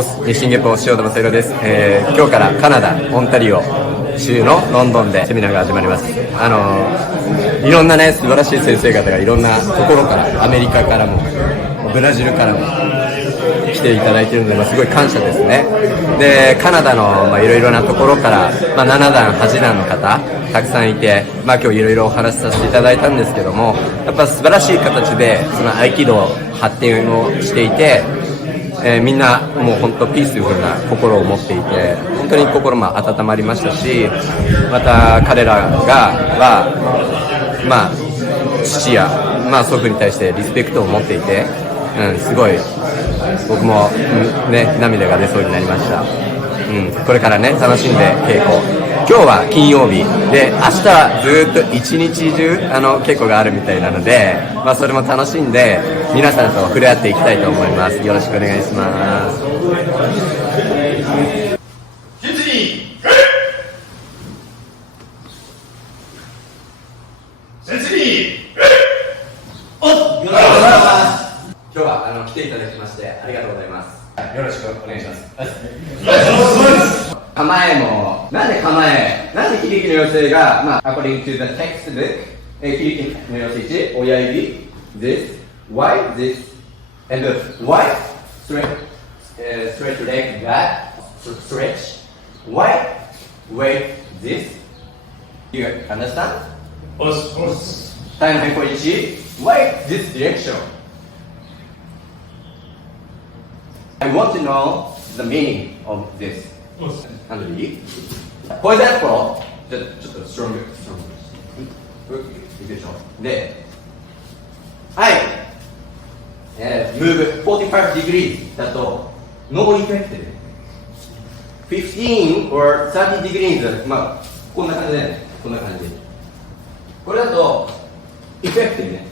日進月歩塩田正宏です。今日からカナダオンタリオ州のロンドンでセミナーが始まります。いろんなね素晴らしい先生方がいろんなところからアメリカからもブラジルからも来ていただいているので、すごい感謝ですね。でカナダのいろいろなところから、7段8段の方たくさんいて、今日いろいろお話しさせていただいたんですけども、やっぱ素晴らしい形でその合気道発展をしていて、みんなもう本当ピースフルな心を持っていて、本当に心も温まりましたし、また彼らは父や、祖父に対してリスペクトを持っていて、すごい僕も、涙が出そうになりました。これからね楽しんで稽古、今日は金曜日で明日はずっと一日中稽古があるみたいなので、それも楽しんで皆さんと触れ合っていきたいと思います。よろしくお願いします。今日は来ていただきましてありがとうございます。よろしくお願いします。構えも、なんで秀樹の要請が、according to the textbook、秀樹の要請1、親指、this, why, this, and why, stretch leg, that, stretch, why, wait, this, you understand? Time 変更1、why this direction? I want to know the meaning of this. And read. For example, ちょっと stronger. いくでしょ。で、move 45 degrees だと no effect。15 or 30 degrees、こんな感じで、こんな感じ。これだと effective ね。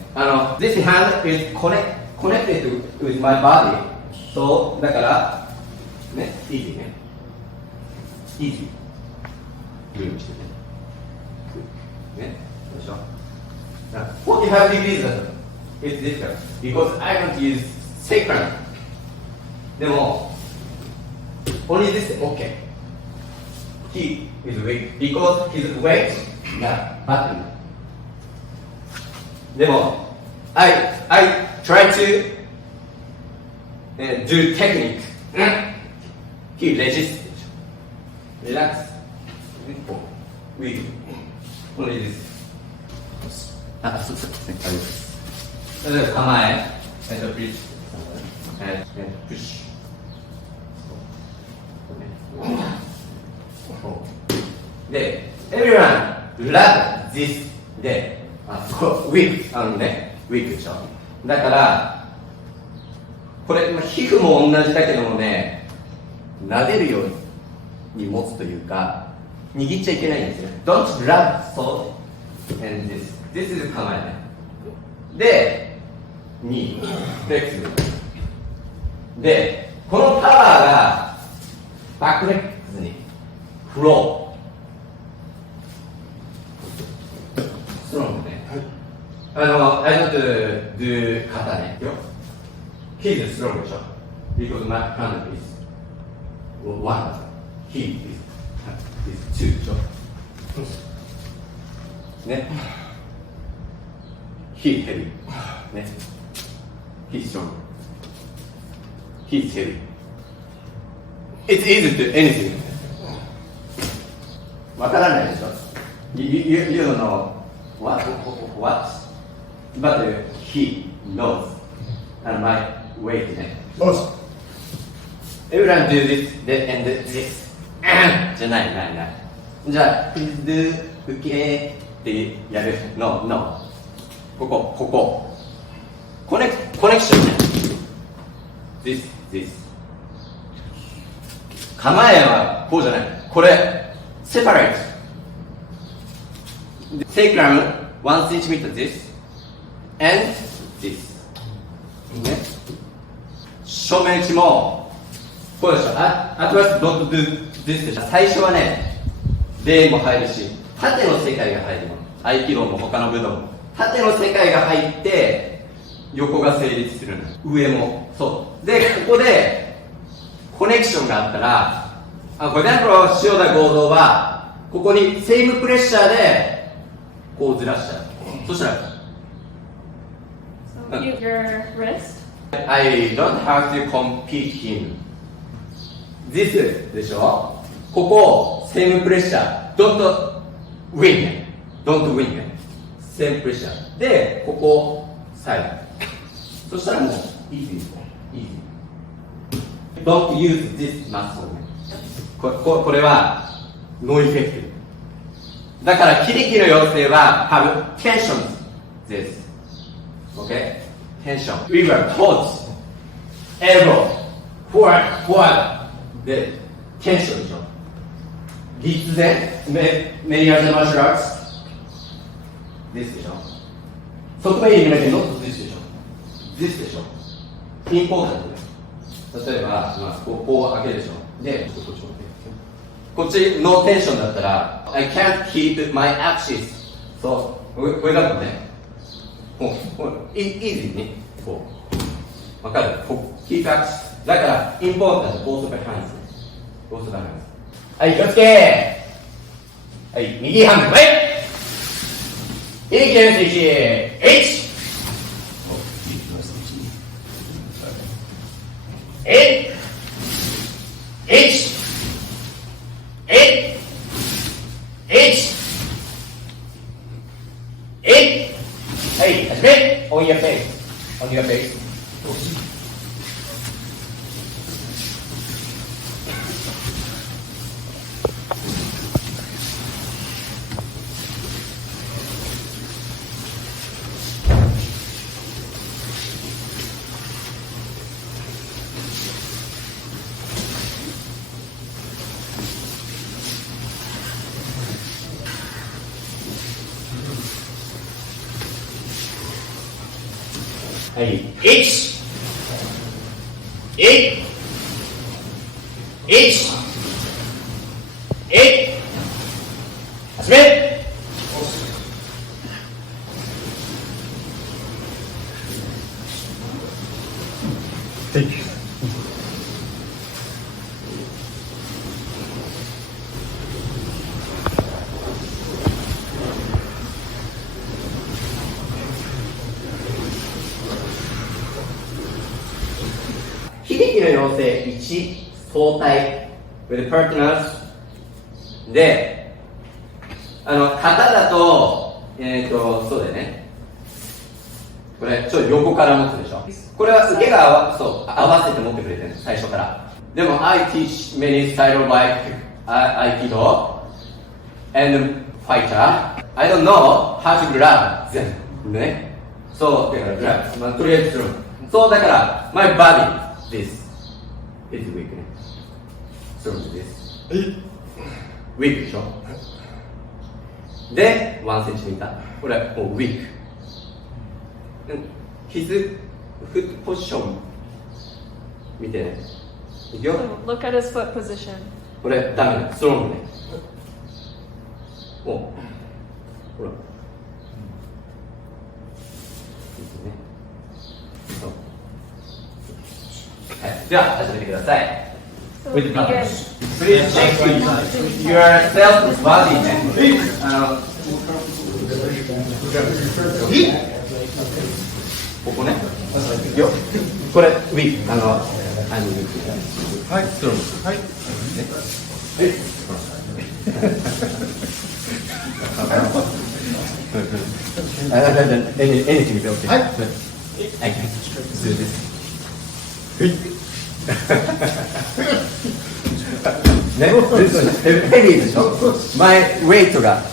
This hand is connected with my body。そう、だからね、easy ね。easy。グーにしてね。ね、どうでしょう。45 degrees だと it's difficult because I want to use sacrum。でも only this is okay。He is weak because his weightがbutton。でも I try to do technique. He resists. Relax. Weak. Only this. そうですね。あります。例えば構え、プッシュ。で、everyone love this で、weak weak でしょ。だから。これ、皮膚も同じだけどもね、撫でるように持つというか、握っちゃいけないんですよ。Don't rub so and this. This is 構えね。で、2、フレックスブル。で、このパワーがバックレックスにフロー。ストロングね。I want to do 肩ね。He is strong でしょ because my hand is 1 he is 2でしょね he heavy ね he strong he is heavy it's easy to anything わからないでしょ you don't know what but he knows and my wait ね。Everyone do this and this じゃない。じゃあ please do okay ってやる No ここコネクションね。This 構えはこうじゃない。これ separate sacrum 1 cm this and this ね。正面打ちもこうでしょ。あとはドットドゥですでしょ。最初はね、礼も入るし、縦の世界が入るの。合気道も他の武道も縦の世界が入って横が成立するの。上もそうで、ここでコネクションがあったら、これね、この塩田合同はここにセームプレッシャーでこうずらしちゃう。そしたら So your wrist. I don't have to compete him. This でしょ。ここセームプレッシャー don't win don't win セームプレッシャーでここサイド。そしたらもう easy don't use this muscle これはノイフェクティブだからキリキの要請は have tension this okay tension we were taught elbow forward でテンションでしょ立前メリアルマーシャルアーツですでしょ側面に見なきゃノットですでしょですでしょインポータントで例えば、こう開けるでしょでこっちのテンションだったら I can't keep my axis そうこれだとねもうイージーにこうわかるkeep axis だからインポータントボースバイハンズボースバイハンズはい気をつけはい右ハンドはい息を吸って1はい、始め On your face On your faceはい、1、1、1、始め響きの要請1、相対 with partners で、型だと、そうだよね。これ、ちょっと横から持つでしょ。これは受けが合わせて持ってくれてるんです、最初から。でも、I teach many style like Aikido and fighter. I don't know how to grab them. ね。そう、だから、grab。とりあえず、そうだから、my body.This is weak ね。そうです。weak でしょ。で、1センチメーター。これはもう weak。his foot position 見てね。いくよ。So look at his foot position. これダメだ。ストロングね。おほら。ですね。そう。はい、では始めてください。So With the begin. partners. Please check yourself body ね。ここね。よ。これウィークはい。ストロング。はい。anything is okay. はい。はい。そうです。ね、ヘビーでしょ。前ウェイトがこ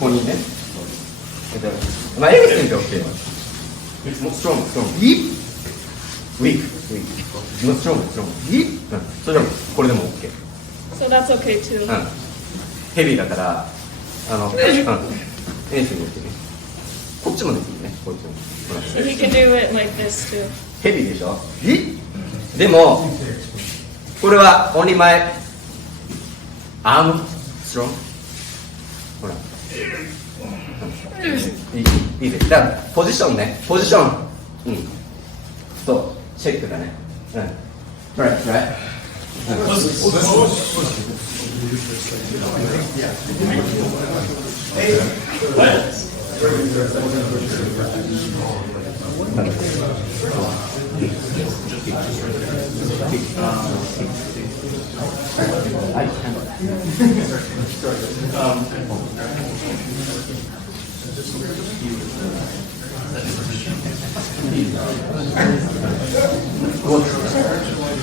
こにね。まあエビスンって OK。もうストロング。ウィーク。もうストロング。それでもこれでも OK。So that's okay too. ヘビーだからエビスンってね。こっちもできるね。こっちも。So he can do it like this too. ヘビーでしょ。でもこれは only my arm strong ほらいいですだからポジションねポジションそうチェックだね right.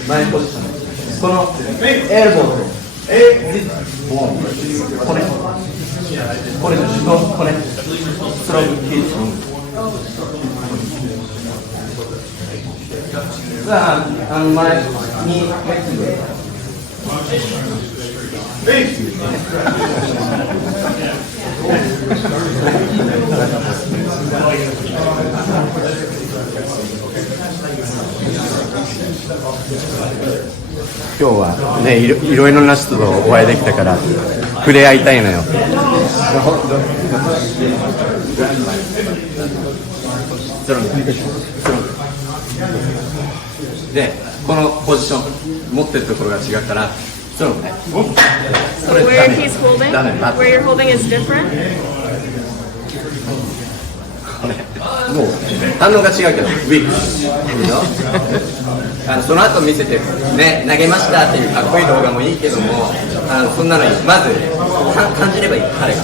前ポジション、このエルボーとこれの手動、これスローキーさあ、前に今日はね、いろいろな人とお会いできたから触れ合いたいのよ。で、このポジション持ってるところが違ったらそれね。So where he's holding, where you're holding is different? もう反応が違うけど、ウィックその後見せて、ね、投げましたっていうかっこいい動画もいいけども、そんなのいい。まず感じればいい、彼が。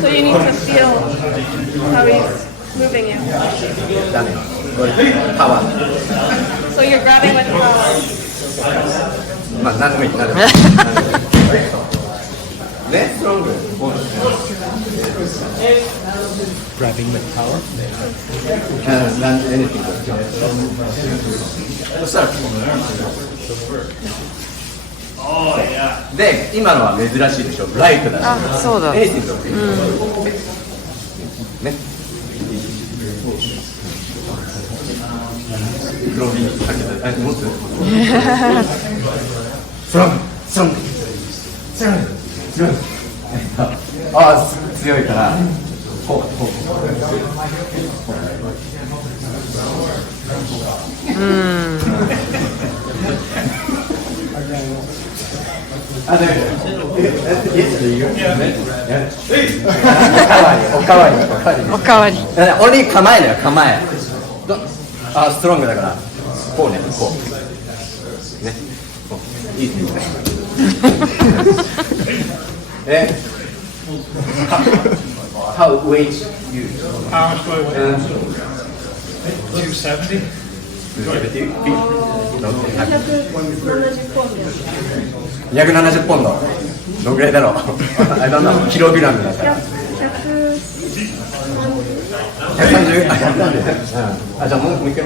So you need to feel how he's moving you. ダメ。これパワー。So you're grabbing with power. まあ何でもいい。何でもいい。ね、ストロング。Grabbing with power. Anything. そしたらで、今のは珍しいでしょ。ライトだし。あ、そうだ。Anything とね。黒帯にかけた。持つ？ストロング。あ、強いから。こう。あ、でも。おかわり。おかわり。俺に構えだよ、構え。あ、ストロングだから。こうね、こう。ね。いいですね。How weight you? How much do I weigh? 270. 270ポンド。どのぐらいだろう。あれだな、キログラムだから。130。あ、じゃあもう一回。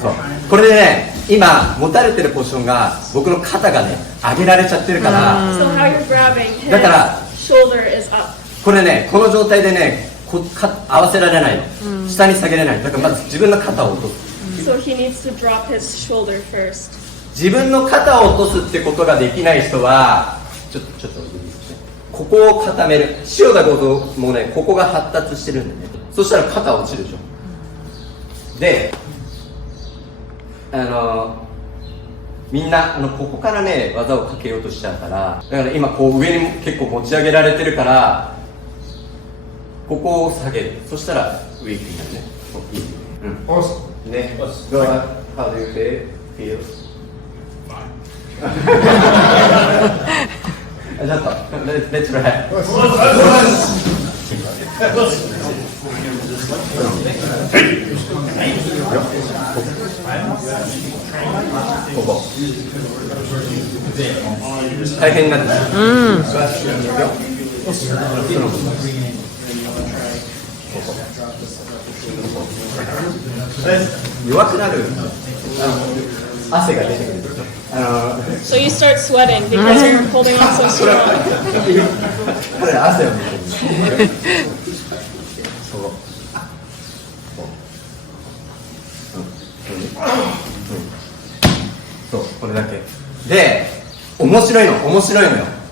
そう。これでね、今持たれてるポジションが僕の肩がね上げられちゃってるから。So how you're grabbing, his だからshoulder is up. これね、この状態でね、合わせられないの。下に下げれない。だからまず自分の肩を落とす。So he needs to drop his shoulder first. 自分の肩を落とすってことができない人はちょっとここを固める。塩田剛三もね、ここが発達してるんだね。そしたら肩落ちるでしょ。で、みんなここからね技をかけようとしちゃうから、だから今こう上に結構持ち上げられてるからここを下げる。そしたらウィークになるね。いい。うん。ね。どうだ。How do you feel? ちょっとレッツライ。ここ大変になってる。弱くなる。汗が出てくる。So you start sweating because you're holding on so strong. これ汗を見てる。そう、これだけ。で、面白いのよ。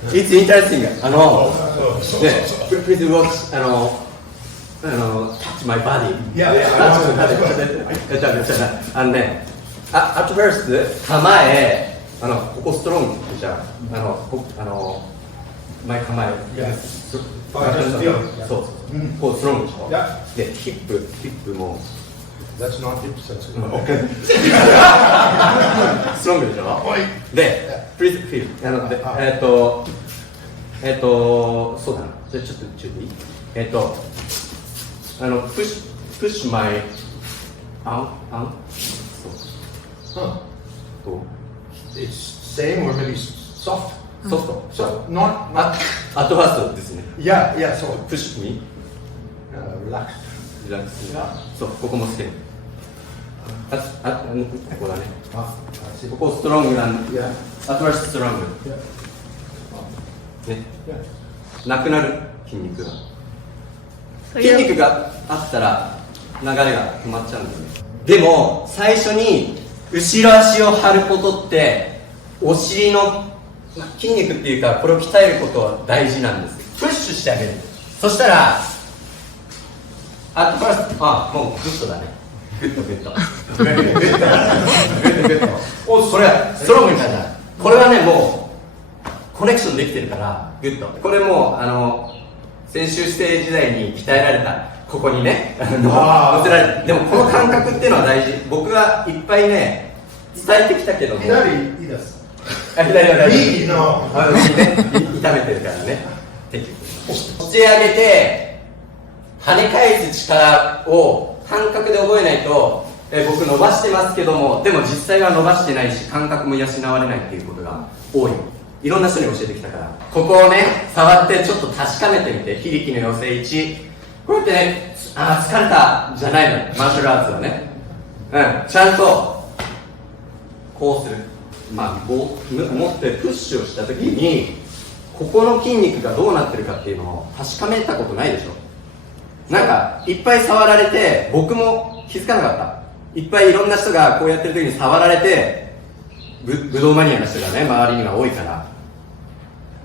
It's interesting. で、please watch. touch my body. Yeah, touch my body. あのね、at first 構え、ここストロングじゃん。前構え。Yeah. そう、Yeah. こうストロングでしょ。 Yeah. で、ヒップも That's not hips, that's okay. ストロングでしょ。で、プリズフィール。で、そうだな。じゃあちょっと注意。プッシュマイそう。 Huh. どう It's same or maybe soft. ソフト。 So not アットファーストですね。 yeah, yeah. So プッシュミ relax. リラックス。そう、ここもステム。ここだね。 Ah, I see. ここストロングなんで、 Yeah. アットファーストストロング。 Yeah. ね。 Yeah. なくなる筋肉が。So you're- 筋肉があったら流れが止まっちゃうんですね。でも最初に後ろ足を張ることってお尻の筋肉っていうかこれを鍛えることは大事なんです。プッシュしてあげる。そしたらアットファースト、もうグッドだね。グッドグッドグッドグッド。お、それはストロングになる。これはねもうコネクションできてるからグッド。これも先週ステージ時代に鍛えられたここにね乗せられる。でもこの感覚っていうのは大事。僕はいっぱいね伝えてきたけども、左です。左は大事。右の。右ね痛めてるからね。持ち上げて跳ね返す力を感覚で覚えないと、僕伸ばしてますけどもでも実際は伸ばしてないし感覚も養われないっていうことが多い。いろんな人に教えてきたから、ここをね触ってちょっと確かめてみて。非力の要請1、こうやってね、疲れたじゃないの、マーシャルアーツはね。ちゃんとこうする。持ってプッシュをした時にここの筋肉がどうなってるかっていうのを確かめたことないでしょ。なんかいっぱい触られて僕も気づかなかった。いっぱいいろんな人がこうやってる時に触られて、武道マニアの人がね周りには多いから、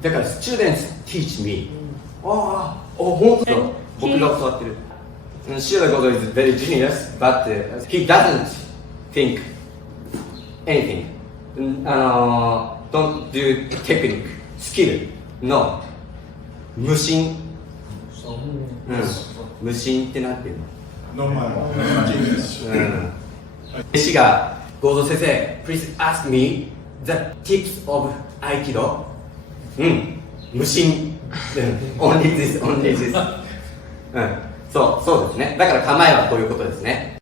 だから students teach me。 本当だ、僕が教わってる。Shira Godo is very genius, but he doesn't think anything. Don't do technique, skill. No. 無心。無心ってなんていうの？ Normal. 弟子が合同先生 Please ask me the tips of Aikido。 無心。Only this。 そうですね。だから構えはこういうことですね。